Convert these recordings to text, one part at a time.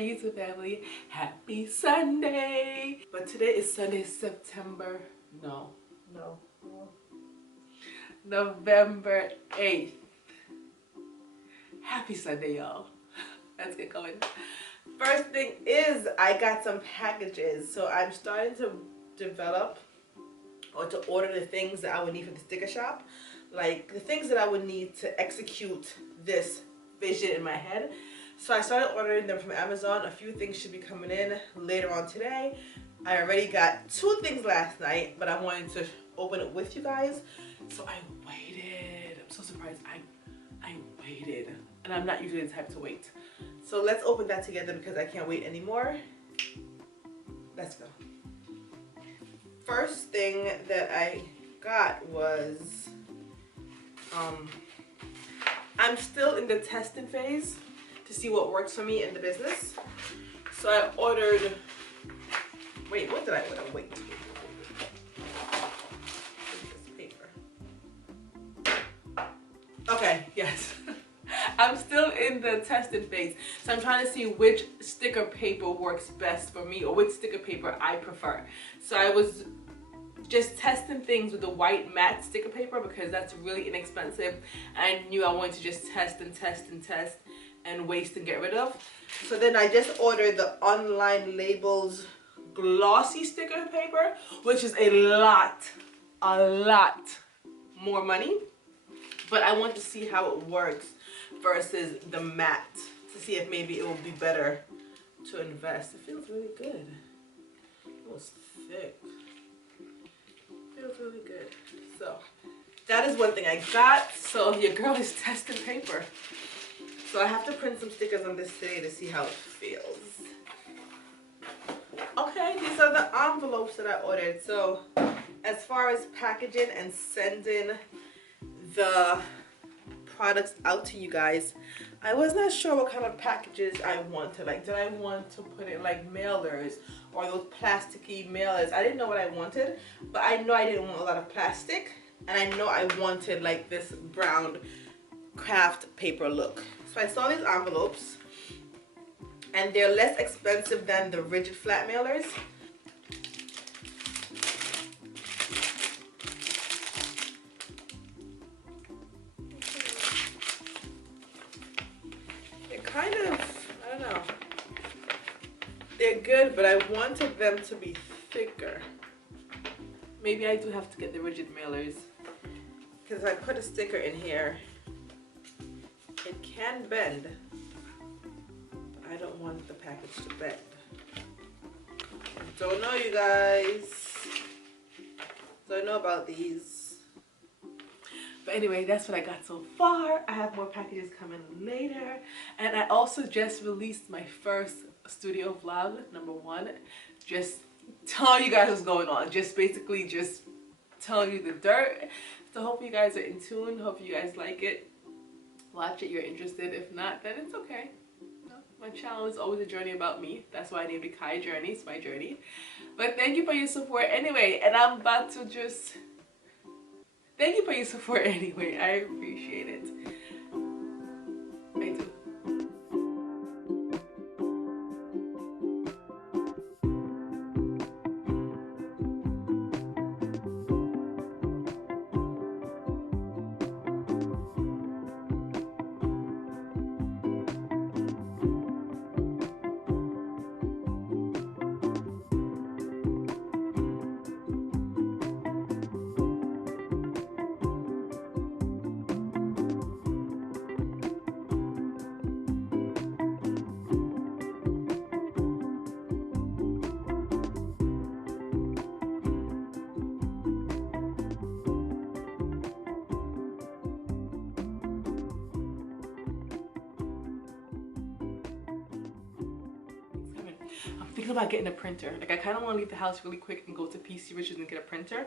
YouTube family, happy Sunday. But today is Sunday, November 8th. Happy Sunday, y'all. Let's get going. First thing is I got some packages, so I'm starting to develop or to order the things that I would need for the sticker shop, like the things that I would need to execute this vision in my head. So I started ordering them from Amazon. A few things should be coming in later on today. I already got 2 things last night, but I wanted to open it with you guys, so I waited. I'm so surprised I waited, and I'm not usually the type to wait. So let's open that together because I can't wait anymore. Let's go. First thing that I got was, I'm still in the testing phase to see what works for me in the business. So I ordered, wait, what did I order? Wait. This paper. Okay, yes. I'm still in the testing phase. So I'm trying to see which sticker paper works best for me or which sticker paper I prefer. So I was just testing things with the white matte sticker paper because that's really inexpensive. I knew I wanted to just test and test and test and waste and get rid of. So then I just ordered the Online Labels glossy sticker paper, which is a lot more money. But I want to see how it works versus the matte to see if maybe it will be better to invest. It feels really good. It was thick. Feels really good. So that is one thing I got. So your girl is testing paper. So I have to print some stickers on this today to see how it feels. Okay, these are the envelopes that I ordered. So as far as packaging and sending the products out to you guys, I was not sure what kind of packages I wanted. Like, did I want to put in like mailers or those plasticky mailers? I didn't know what I wanted, but I know I didn't want a lot of plastic, and I know I wanted like this brown craft paper look. So I saw these envelopes, and they're less expensive than the rigid flat mailers. Kind of, I don't know, they're good, but I wanted them to be thicker. Maybe I do have to get the rigid mailers, because if I put a sticker in here, it can bend, but I don't want the package to bend. Don't know, you guys. Don't know about these. But anyway, that's what I got so far. I have more packages coming later. And I also just released my first studio vlog, #1. Just telling you guys what's going on. Just basically just telling you the dirt. So hope you guys are in tune. Hope you guys like it. Watch it, you're interested. If not, then it's okay. No, my channel is always a journey about me. That's why I named it Kai Journey. It's my journey. But thank you for your support anyway. And I'm about to just... Thank you for your support anyway. I appreciate it. I do. Thinking about getting a printer. Like, I kind of want to leave the house really quick and go to PC Richards and get a printer,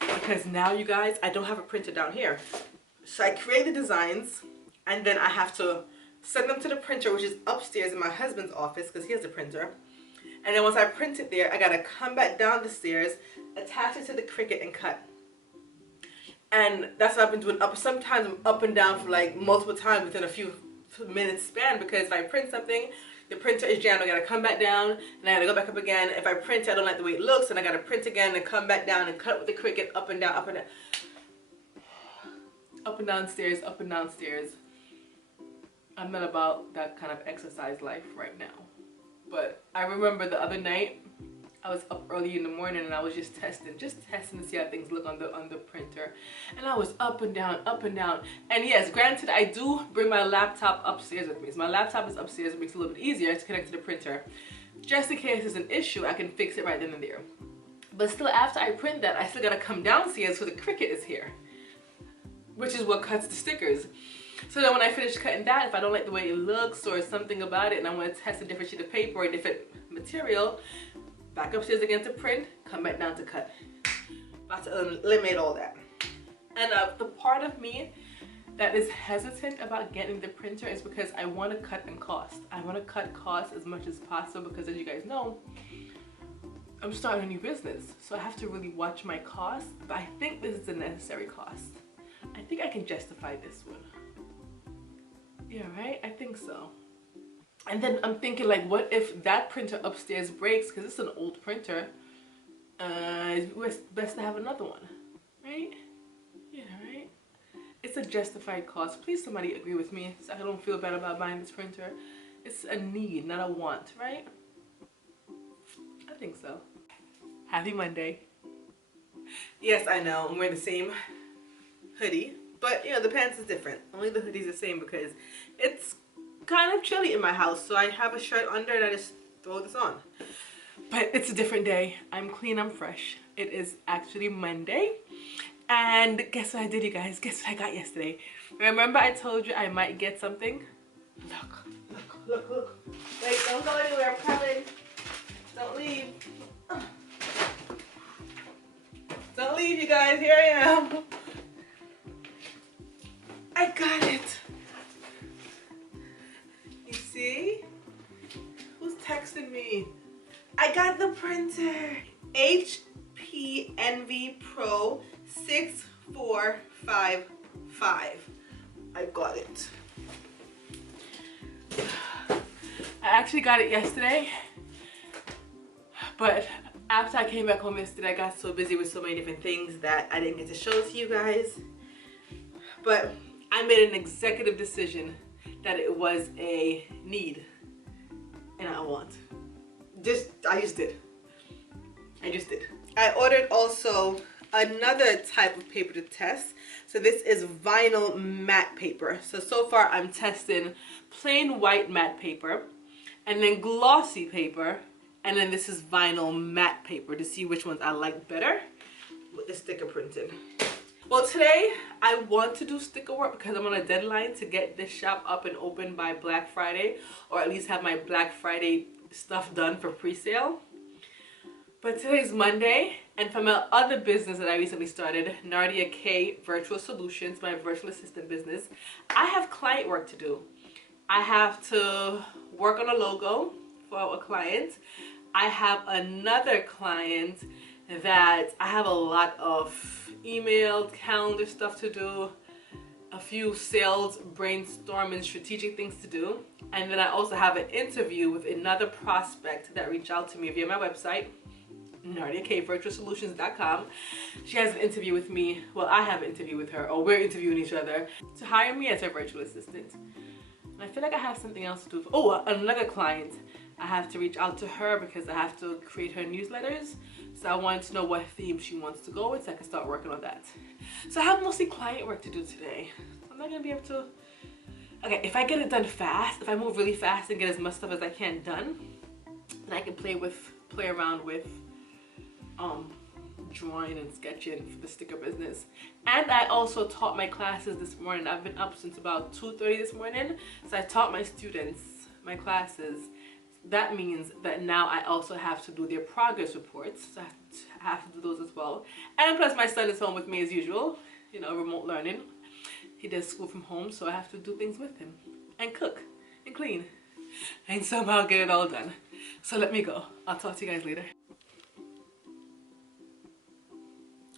because now, you guys, I don't have a printer down here. So I create the designs, and then I have to send them to the printer, which is upstairs in my husband's office because he has a printer. And then once I print it there, I gotta come back down the stairs, attach it to the Cricut, and cut. And that's what I've been doing. Sometimes I'm up and down for like multiple times within a few minutes span, because if I print something, the printer is jammed, I gotta come back down and I gotta go back up again. If I print, I don't like the way it looks, and I gotta print again and come back down and cut with the Cricut up and down, up and down. Up and down stairs, up and down stairs. I'm not about that kind of exercise life right now. But I remember the other night, I was up early in the morning and I was just testing to see how things look on the printer. And I was up and down, up and down. And yes, granted, I do bring my laptop upstairs with me. So my laptop is upstairs, it makes it a little bit easier to connect to the printer. Just in case there's an issue, I can fix it right then and there. But still, after I print that, I still gotta come downstairs so the Cricut is here, which is what cuts the stickers. So then when I finish cutting that, if I don't like the way it looks or something about it and I want to test a different sheet of paper or a different material, back upstairs again to print, come back down to cut. About to eliminate all that. And the part of me that is hesitant about getting the printer is because I want to cut in cost. I want to cut costs as much as possible because, as you guys know, I'm starting a new business. So I have to really watch my costs, but I think this is a necessary cost. I think I can justify this one. Yeah, right? I think so. And then I'm thinking, like, what if that printer upstairs breaks? Because it's an old printer. It's best to have another one, right? Yeah, right? It's a justified cost. Please, somebody agree with me so I don't feel bad about buying this printer. It's a need, not a want, right? I think so. Happy Monday. Yes, I know, I'm wearing the same hoodie. But, you know, the pants is different. Only the hoodie's the same because it's kind of chilly in my house. So I have a shirt under and I just throw this on. But it's a different day. I'm clean, I'm fresh. It is actually Monday. And guess what I did, you guys? Guess what I got yesterday? Remember I told you I might get something? Look, look, look, look. Wait, don't go anywhere, I'm coming. Don't leave. Don't leave, you guys. Here I am. I got it. You see? Who's texting me? I got the printer. HP Envy Pro 6455. I got it. I actually got it yesterday, but after I came back home yesterday, I got so busy with so many different things that I didn't get to show it to you guys. But I made an executive decision that it was a need and not a want. I just did. I ordered also another type of paper to test. So this is vinyl matte paper. So far I'm testing plain white matte paper and then glossy paper, and then this is vinyl matte paper to see which ones I like better with the sticker printed. Well, today I want to do sticker work because I'm on a deadline to get this shop up and open by Black Friday, or at least have my Black Friday stuff done for pre-sale. But today's Monday, and for my other business that I recently started, Nardia K Virtual Solutions, my virtual assistant business, I have client work to do. I have to work on a logo for a client. I have another client that I have a lot of email, calendar stuff to do, a few sales, brainstorming, strategic things to do. And then I also have an interview with another prospect that reached out to me via my website, NardiaKVirtualSolutions.com. She has an interview with me. Well, I have an interview with her, or we're interviewing each other to hire me as her virtual assistant. And I feel like I have something else to do. Oh, another client. I have to reach out to her because I have to create her newsletters. So I wanted to know what theme she wants to go with so I can start working on that. So I have mostly client work to do today. I'm not gonna be able to, okay, if I get it done fast, if I move really fast and get as much stuff as I can done, then I can play around with drawing and sketching for the sticker business. And I also taught my classes this morning. I've been up since about 2:30 this morning. So I taught my students my classes. That means that now I also have to do their progress reports. So I have to do those as well. And plus my son is home with me as usual, you know, remote learning. He does school from home, so I have to do things with him and cook and clean and somehow get it all done. So let me go. I'll talk to you guys later.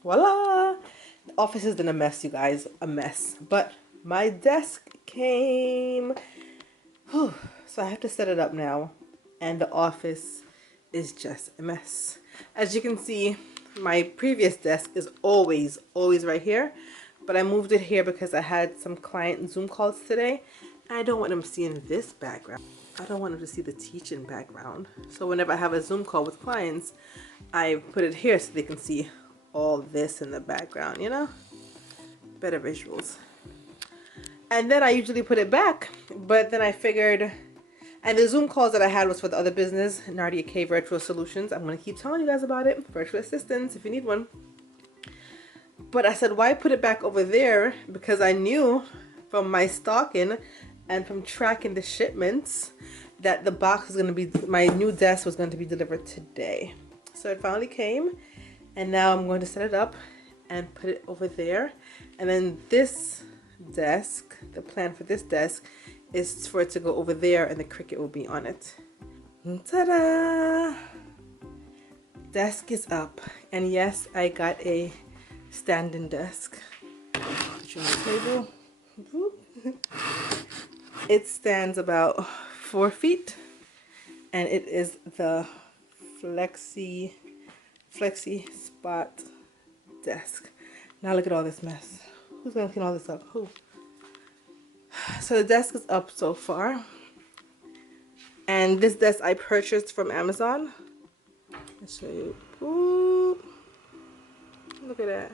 Voila! The office has been a mess, you guys, a mess. But my desk came. Whew. So I have to set it up now, and the office is just a mess. As you can see, my previous desk is always right here, but I moved it here because I had some client Zoom calls today, and I don't want them seeing this background. I don't want them to see the teaching background. So whenever I have a Zoom call with clients, I put it here so they can see all this in the background, you know? Better visuals. And then I usually put it back, but then I figured, and the Zoom calls that I had was for the other business, Nardia K Virtual Solutions. I'm going to keep telling you guys about it. Virtual assistants, if you need one. But I said, why put it back over there? Because I knew from my stocking and from tracking the shipments that the box was going to be, my new desk was going to be delivered today. So it finally came, and now I'm going to set it up and put it over there. And then this desk, the plan for this desk is for it to go over there and the Cricut will be on it. Ta-da! Desk is up, and yes, I got a standing desk. Put you on the table. It stands about 4 feet, and it is the flexi spot desk. Now look at all this mess. Who's gonna clean all this up? Who? So the desk is up so far, and this desk I purchased from Amazon. Let's show you. Ooh, look at that.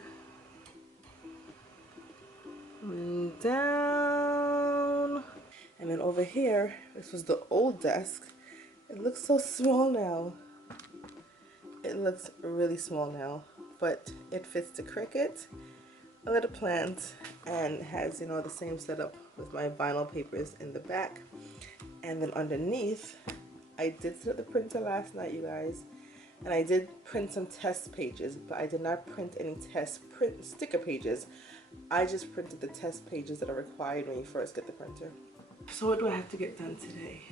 And down, and then over here, this was the old desk. It looks so small now. It looks really small now, but it fits the Cricut, a little plant, and has, you know, the same setup with my vinyl papers in the back. And then underneath, I did set up the printer last night, you guys, and I did print some test pages, but I did not print any sticker pages. I just printed the test pages that are required when you first get the printer. So what do I have to get done today?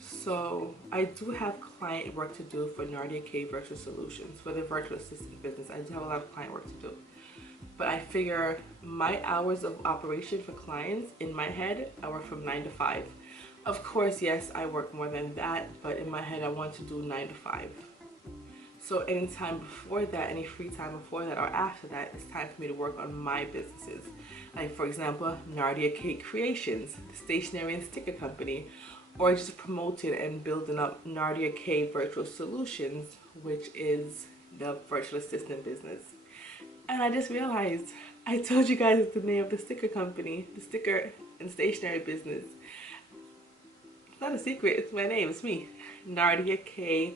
So I do have client work to do for Nardia K Virtual Solutions, for the virtual assistant business. I do have a lot of client work to do. But I figure my hours of operation for clients, in my head, I work from 9 to 5. Of course, yes, I work more than that, but in my head, I want to do 9 to 5. So anytime before that, any free time before that or after that, it's time for me to work on my businesses. Like, for example, Nardia K Creations, the stationery and sticker company, or just promoting and building up Nardia K Virtual Solutions, which is the virtual assistant business. And I just realized, I told you guys the name of the sticker company, the sticker and stationery business. It's not a secret, it's my name, it's me. Nardia K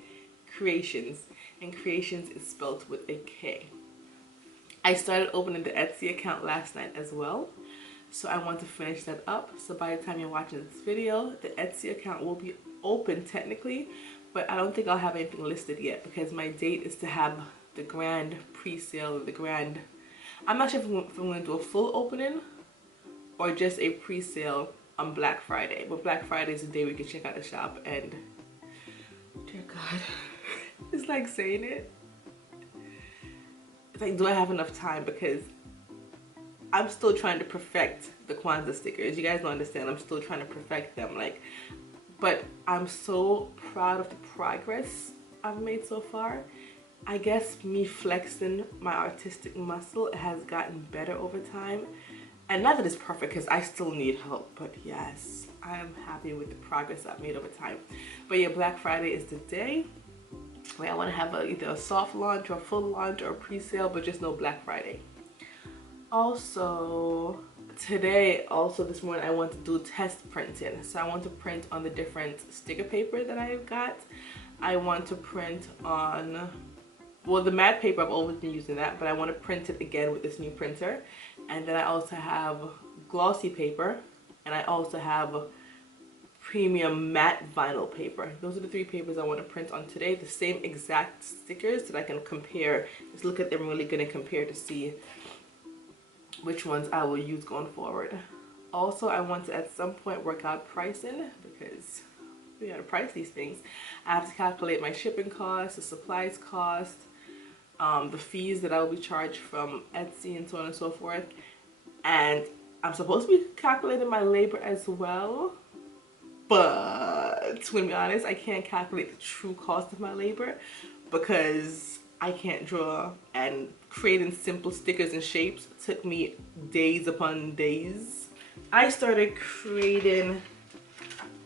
Creations, and Creations is spelled with a K. I started opening the Etsy account last night as well. So I want to finish that up. So by the time you're watching this video, the Etsy account will be open technically, but I don't think I'll have anything listed yet because my date is to have the grand pre-sale, I'm not sure if I'm going to do a full opening or just a pre-sale on Black Friday. But Black Friday is the day we can check out the shop, and dear God, it's like saying it. It's like, do I have enough time? Because I'm still trying to perfect the KWANZAA stickers. You guys don't understand. I'm still trying to perfect them. But I'm so proud of the progress I've made so far. I guess me flexing my artistic muscle has gotten better over time. And not that it's perfect, because I still need help. But yes, I am happy with the progress I've made over time. But yeah, Black Friday is the day where I want to have either a soft launch or a full launch or a pre-sale, but just no Black Friday. Also, this morning, I want to do test printing. So I want to print on the different sticker paper that I've got. I want to print on, well, the matte paper, I've always been using that, but I want to print it again with this new printer. And then I also have glossy paper, and I also have premium matte vinyl paper. Those are the 3 papers I want to print on today. The same exact stickers that I can compare. Just look at them really good and compare to see which ones I will use going forward. Also, I want to at some point work out pricing, because we gotta price these things. I have to calculate my shipping costs, the supplies cost, the fees that I will be charged from Etsy and so on and so forth. And I'm supposed to be calculating my labor as well, but to be honest, I can't calculate the true cost of my labor because I can't draw, and creating simple stickers and shapes took me days upon days. I started creating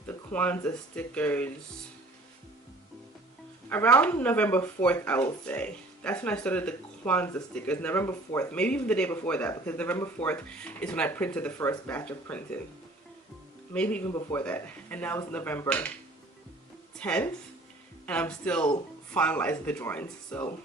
the KWANZAA stickers around November 4th, I will say. That's when I started the KWANZAA stickers, November 4th, maybe even the day before that, because November 4th is when I printed the first batch of printing. Maybe even before that. And now it's November 10th, and I'm still finalizing the drawings, so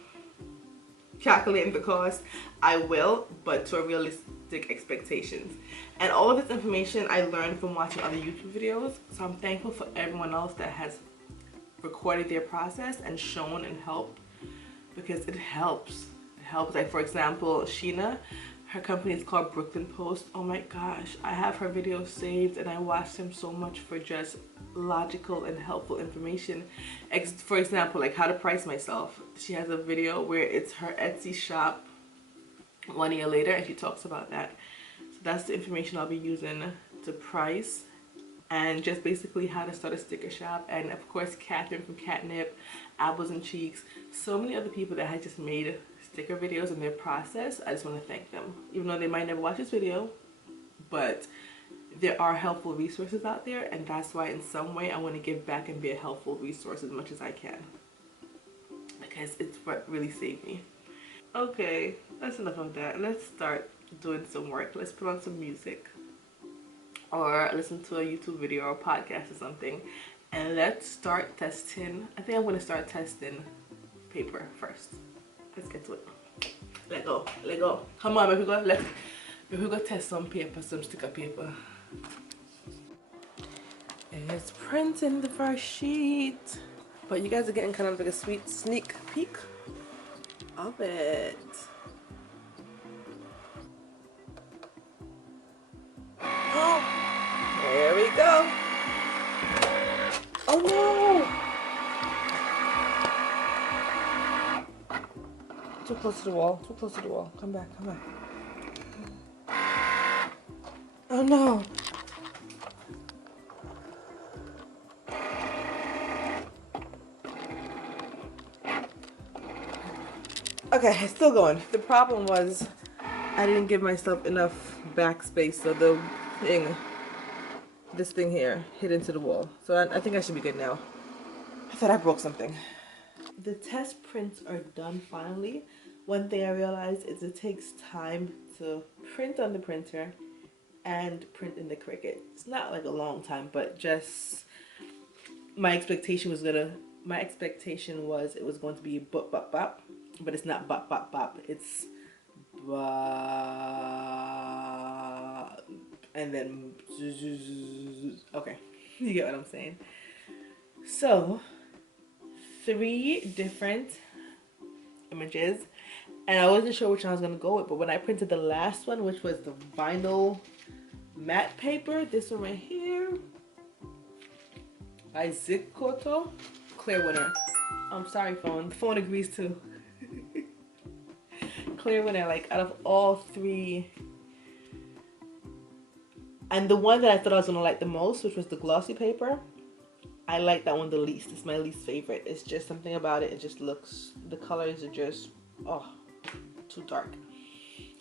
calculating the cost, I will, but to a realistic expectations. And all of this information I learned from watching other YouTube videos, so I'm thankful for everyone else that has recorded their process and shown and helped, because it helps. It helps. Like, for example, Sheena, her company is called Brooklyn Post. Oh my gosh, I have her videos saved and I watch them so much for just logical and helpful information. For example, like how to price myself. She has a video where it's her Etsy shop 1 year later, and she talks about that. So that's the information I'll be using to price, and just basically how to start a sticker shop. And of course, Catherine from Catnip, Albans and Cheeks, so many other people that had just made sticker videos and their process. I just want to thank them, even though they might never watch this video, but there are helpful resources out there, and that's why in some way I want to give back and be a helpful resource as much as I can, because it's what really saved me. Okay, that's enough of that. Let's start doing some work. Let's put on some music or listen to a YouTube video or a podcast or something, and let's start testing. I think I'm going to start testing paper first. Let's get to it. Let go, let go. Come on, if we go test some paper, some sticker paper. It's printing the first sheet, but you guys are getting kind of like a sweet sneak peek of it. Oh, there we go. Oh no! Too close to the wall, too close to the wall. Come back, come back. Oh no! Okay, it's still going. The problem was I didn't give myself enough backspace, so this thing here hit into the wall. So I think I should be good now. I thought I broke something. The test prints are done finally. One thing I realized is it takes time to print on the printer and print in the Cricut. It's not like a long time, but just my expectation was it was going to be bop bop bop, but it's not bop bop bop. It's bop, and then okay, you get what I'm saying. So 3 different images, and I wasn't sure which one I was gonna go with, but when I printed the last one, which was the vinyl matte paper, this one right here by Zikoto, clear winner. I'm sorry, phone. The phone agrees too. Clear winner, like out of all 3. And the one that I thought I was gonna like the most, which was the glossy paper, I like that one the least. It's my least favorite. It's just something about it. It just looks, the colors are just, oh, too dark.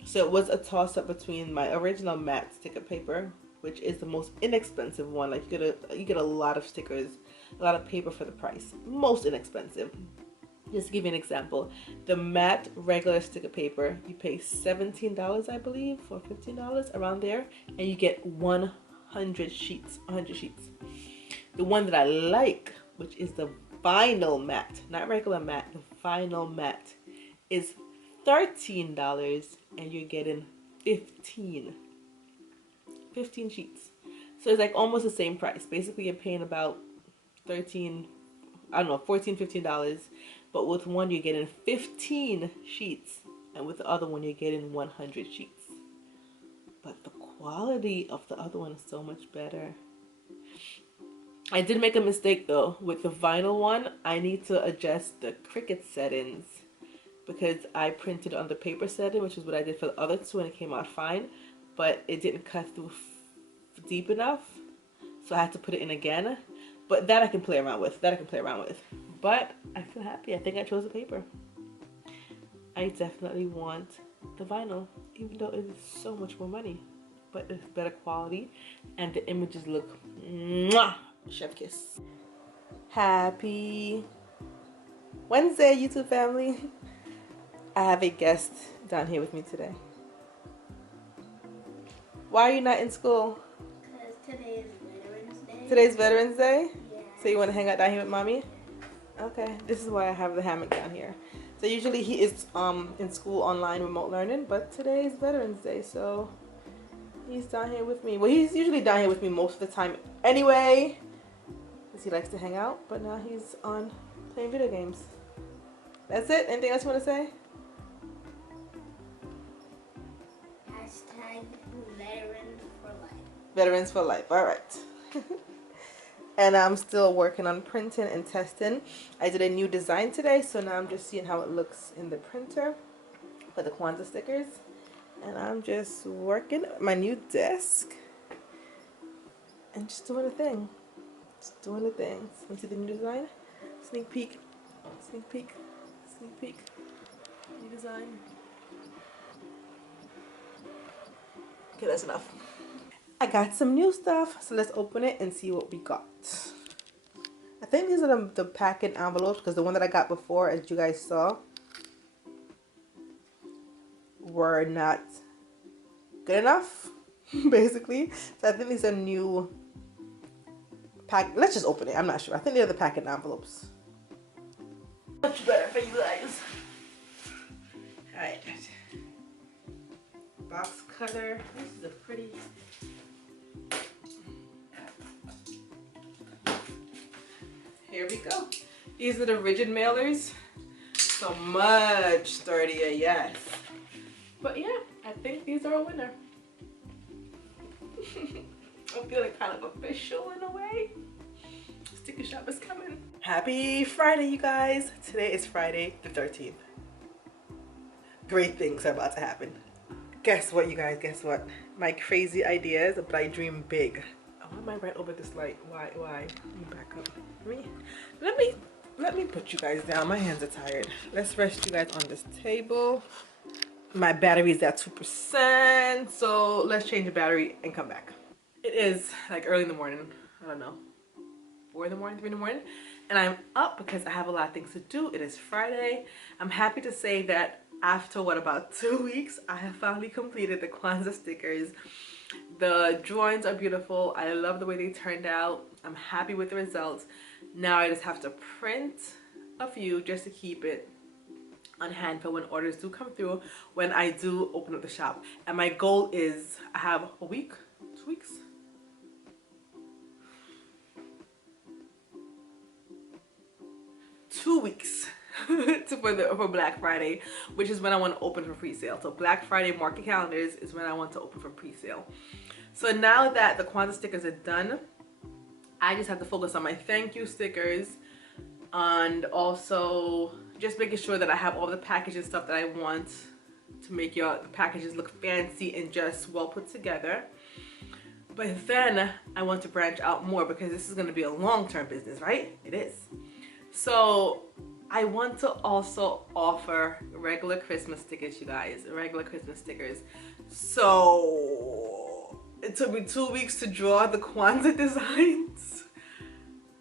So it was a toss up between my original matte sticker paper, which is the most inexpensive one. Like you get a lot of stickers, a lot of paper for the price. Most inexpensive. Just to give you an example, the matte regular sticker paper, you pay $17, I believe, or $15, around there, and you get 100 sheets. 100 sheets. The one that I like, which is the vinyl matte, not regular matte, the vinyl matte, is $13, and you're getting 15 sheets. So it's like almost the same price. Basically, you're paying about $14, $15, but with one you're getting 15 sheets, and with the other one you're getting 100 sheets. But the quality of the other one is so much better. I did make a mistake though. With the vinyl one, I need to adjust the Cricut settings, because I printed on the paper setting, which is what I did for the other 2, and it came out fine. but it didn't cut through deep enough, so I had to put it in again. But that I can play around with. But I feel happy. I think I chose the paper. I definitely want the vinyl, even though it is so much more money. But it's better quality, and the images look mwah, chef kiss. Happy Wednesday, YouTube family. I have a guest down here with me today. Why are you not in school? Because today is Veterans Day. Today's Veterans Day? Yeah. So you want to hang out down here with mommy? Okay, this is why I have the hammock down here. So usually he is in school online remote learning, but today is Veterans Day, so he's down here with me. Well, he's usually down here with me most of the time anyway, because he likes to hang out, but now he's on playing video games. That's it? Anything else you want to say? Hashtag Veterans for Life. Veterans for life. All right. And I'm still working on printing and testing. I did a new design today, so now I'm just seeing how it looks in the printer for the KWANZAA stickers. And I'm just working my new desk and just doing a thing. Just doing the thing. Want to see the new design? Sneak peek. Sneak peek. Sneak peek. New design. Okay, that's enough. I got some new stuff, so let's open it and see what we got. I think these are the packet envelopes, because the one that I got before, as you guys saw, were not good enough, basically. So I think these are new pack. Let's just open it. I'm not sure. I think they're the packet envelopes. Much better for you guys. All right. Box cutter. This is a pretty. Here we go. These are the rigid mailers. So much sturdier, yes. But yeah, I think these are a winner. I'm feeling kind of official in a way. Sticker shop is coming. Happy Friday, you guys. Today is Friday the 13th. Great things are about to happen. Guess what, you guys? Guess what? My crazy ideas, but I dream big. Why am I right over this light? Why? Let me back up. Let me put you guys down. My hands are tired. Let's rest you guys on this table. My battery's at 2%, so let's change the battery and come back. It is like early in the morning. I don't know, 4 in the morning, 3 in the morning, and I'm up because I have a lot of things to do. It is Friday. I'm happy to say that after about 2 weeks, I have finally completed the KWANZAA stickers. The drawings are beautiful. I love the way they turned out. I'm happy with the results. Now I just have to print a few just to keep it on hand for when orders do come through, when I do open up the shop. And my goal is I have a week, 2 weeks. 2 weeks for Black Friday, which is when I want to open for pre-sale. So Black Friday, market calendars, is when I want to open for pre-sale. So now that the KWANZAA stickers are done, I just have to focus on my thank you stickers and also just making sure that I have all the packaging stuff that I want to make the packages look fancy and just well put together. But then I want to branch out more because this is going to be a long-term business, right? It is. So I want to also offer regular Christmas stickers, you guys. Regular Christmas stickers. So it took me 2 weeks to draw the KWANZAA designs.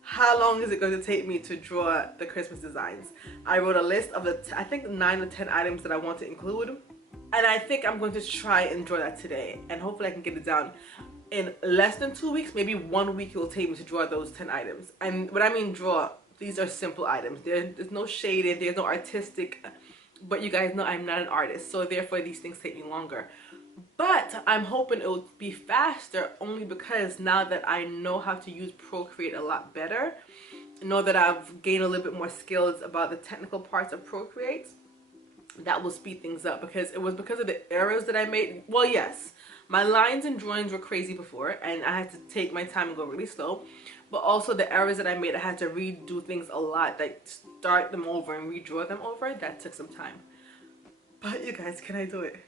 How long is it going to take me to draw the Christmas designs? I wrote a list of I think 9 or 10 items that I want to include. And I think I'm going to try and draw that today. And hopefully I can get it down in less than 2 weeks. Maybe 1 week it will take me to draw those 10 items. And when I mean draw, these are simple items. There's no shading, there's no artistic, but you guys know I'm not an artist, so therefore these things take me longer. But I'm hoping it will be faster only because now that I know how to use Procreate a lot better, know that I've gained a little bit more skills about the technical parts of Procreate, that will speed things up, because it was because of the errors that I made. Well, yes, my lines and drawings were crazy before and I had to take my time and go really slow. But also the errors that I made, I had to redo things a lot, like start them over and redraw them over. That took some time. But you guys, can I do it?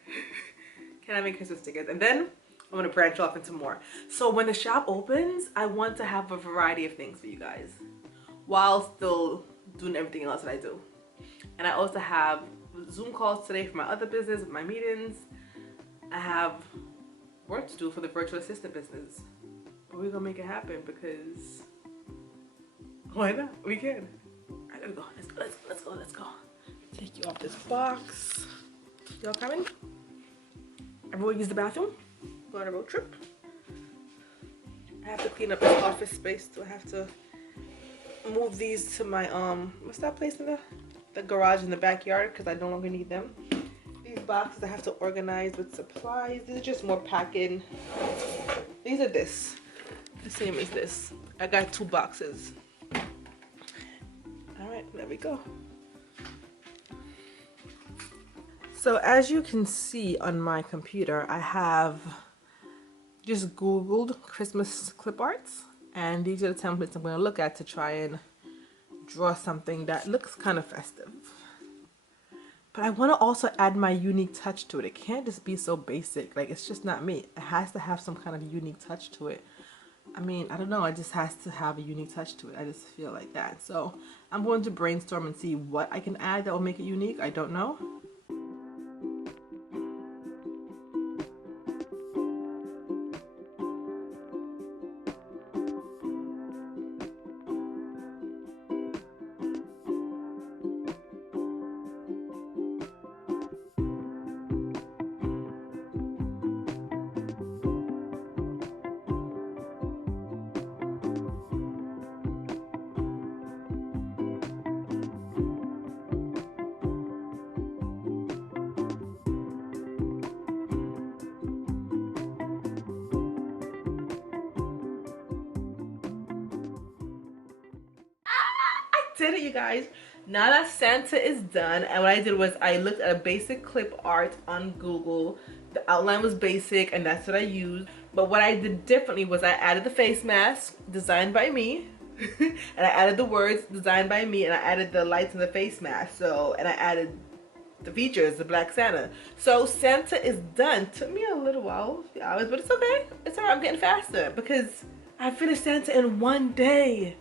Can I make Christmas stickers? And then I'm gonna branch off into more. So when the shop opens, I want to have a variety of things for you guys while still doing everything else that I do. And I also have Zoom calls today for my other business, my meetings. I have work to do for the virtual assistant business. But we're gonna make it happen because why not? We can. I gotta go. Let's go. Take you off this box. Y'all coming? Everyone use the bathroom? Go on a road trip. I have to clean up this office space too. I have to move these to my what's that place in the garage in the backyard because I no longer need them. These boxes I have to organize with supplies. These are just more packing. These are the same as this. I got 2 boxes. All right, there we go. So as you can see on my computer, I have just Googled Christmas clip arts, and these are the templates I'm going to look at to try and draw something that looks kind of festive. But I want to also add my unique touch to it. It can't just be so basic. Like, it's just not me. It has to have some kind of unique touch to it. I mean, I don't know. It just has to have a unique touch to it. I just feel like that. So I'm going to brainstorm and see what I can add that will make it unique. I don't know. Did it, you guys. Now that Santa is done, and what I did was I looked at a basic clip art on Google. The outline was basic and that's what I used, but what I did differently was I added the face mask designed by me and I added the words designed by me, and I added the lights in the face mask, and I added the features, the Black Santa. So Santa is done. Took me a little while, a few hours, but it's okay. It's alright. I'm getting faster because I finished Santa in 1 day.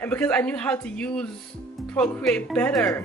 And because I knew how to use Procreate better.